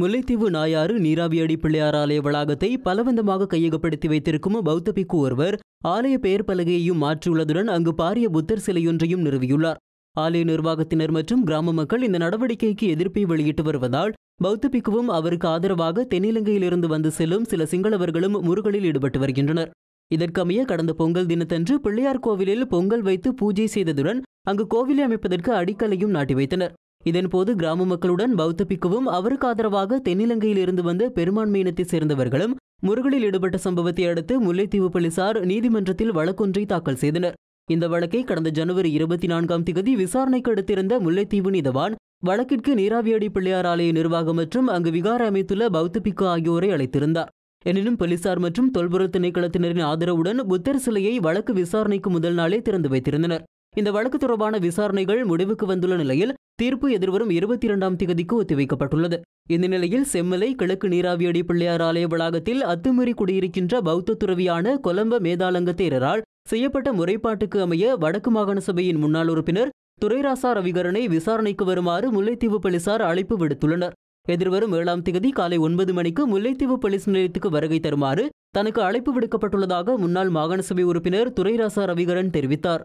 முல்லைத்தீவு நாயாறு நீராவியடி பிள்ளையார் ஆலய வளாகத்தை பலவந்தமாக கையகப்படுத்தி வைத்திருக்கும் பௌத்த பிக்கு ஒருவர் ஆலய பெயர் பலகையையும் மாற்றியுள்ளதுடன் அங்கு பாரிய புத்தர் சிலையொன்றையும் நிறுவியுள்ளார். ஆலய நிர்வாகத்தினர் மற்றும் கிராம மக்கள் இந்த நடவடிக்கைக்கு எதிர்ப்பை வெளியிட்டு வருவதால் பௌத்த பிக்குவும் அவருக்கு ஆதரவாக தென்னிலங்கையிலிருந்து வந்து செல்லும் சில சிங்களவர்களும் முறுகலில் ஈடுபட்டு வருகின்றனர். இதற்கமைய கடந்த பொங்கல் தினத்தன்று பிள்ளையார் கோவிலில் பொங்கல் வைத்து பூஜை செய்ததுடன் அங்கு கோவிலை அமைப்பதற்கு அடிக்கல்லையும் நாட்டி வைத்தனர். இதன்போது கிராம மக்களுடன் பௌத்த பிக்குவும் அவருக்கு ஆதரவாக தென்னிலங்கையில் இருந்து வந்த பெரும்பான்மையினத்தை சேர்ந்தவர்களும் முறுகலில் ஈடுபட்ட சம்பவத்தை அடுத்து முல்லைத்தீவு போலீசார் நீதிமன்றத்தில் வழக்கொன்றை தாக்கல் செய்தனர். இந்த வழக்கை கடந்த ஜனவரி 24 விசாரணைக்கு எடுத்திருந்த முல்லைத்தீவு நீதவான் வழக்கிற்கு நீராவியடி பிள்ளையார் ஆலய நிர்வாகம் மற்றும் அங்கு விகார அமைத்துள்ள பௌத்த பிக்கு ஆகியோரை அழைத்திருந்தார். எனினும் போலீசார் மற்றும் தொல்பொருள் திணைக்களத்தினரின் ஆதரவுடன் புத்தர் சிலையை வழக்கு விசாரணைக்கு முதல் நாளே திறந்து வைத்திருந்தனர். இந்த வழக்கு தொடர்பான விசாரணைகள் முடிவுக்கு வந்துள்ள நிலையில் தீர்ப்பு எதிர்வரும் 22 ஒத்திவைக்கப்பட்டுள்ளது. இந்த நிலையில் செம்மலை கிழக்கு நீராவியடி பிள்ளையார் ஆலய வளாகத்தில் அத்துமீறி குடியிருக்கின்ற பௌத்த துறவியான கொலம்ப மேதாலங்க தேரரால் செய்யப்பட்ட முறைப்பாட்டுக்கு அமைய வடக்கு மாகாண சபையின் முன்னாள் உறுப்பினர் துரைராசா ரவிகரனை விசாரணைக்கு வருமாறு முல்லைத்தீவு போலீசார் அழைப்பு விடுத்துள்ளனர். எதிர்வரும் 7 காலை 9 மணிக்கு முல்லைத்தீவு போலீஸ் நிலையத்துக்கு வருகை தருமாறு தனக்கு அழைப்பு விடுக்கப்பட்டுள்ளதாக முன்னாள் மாகாண சபை உறுப்பினர் துரைராசா ரவிகரன் தெரிவித்தார்.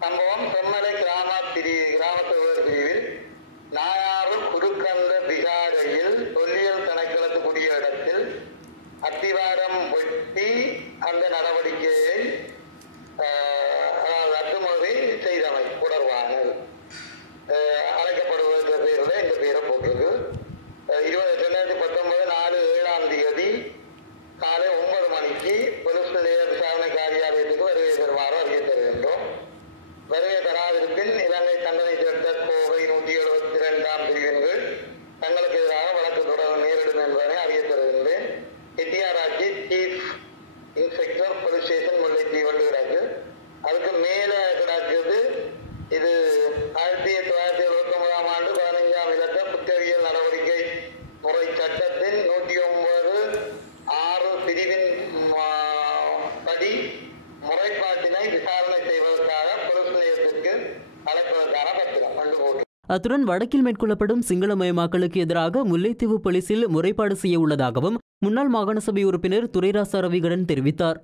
சம்பவம் செம்மலை கிராமத்தவர் பிரிவில் நாயாறு குறுக்கந்த விகாரையில் தொல்லியல் திணைக்களத்துக்குரிய இடத்தில் அத்திவாரம் வெட்டி அந்த நடவடிக்கையை அத்துமுறை செய்தமை தொடர்பானது அழைக்கப்படுவதற்கு பேரில் இந்த பேரை போட்டிருக்கு. 2019 4/7 காலை 9 மணிக்கு போலீஸ் நிலைய விசாரணை காரியாலயத்துக்கு வருகை தருமாறு அறிக்கை தருகின்றோம். வருகை தராதிருப்பின் இலங்கை தண்டனை சட்ட கோவை 172 பிரிவின் கீழ் தங்களுக்கு எதிராக வழக்கு தொடர நேரிடும் என்பதனை அறிய தருகின்றேன். Ettiyarachchi chief inspector police station Mullaitivu கிடக்கு. அதுக்கு மேலே கிடக்குது. இது 1979 ஆண்டு 15ஆம் இலக்க குற்றவியல் நடவடிக்கை முறை சட்டத்தின் 109(6) பிரிவின் படி முறைப்பாட்டினை விசாரணை செய்வதற்காக பொலிஸ் நிலையத்திற்கு அழைப்பதற்கான பத்திரம் கண்டு போட்டு. அத்துடன் வடக்கில் மேற்கொள்ளப்படும் சிங்களமயமாக்கலுக்கு எதிராக முல்லைத்தீவு போலீசில் முறைப்பாடு செய்ய உள்ளதாகவும் முன்னாள் மாகாண சபை உறுப்பினர் துரைராசா ரவிகரன் தெரிவித்தார்.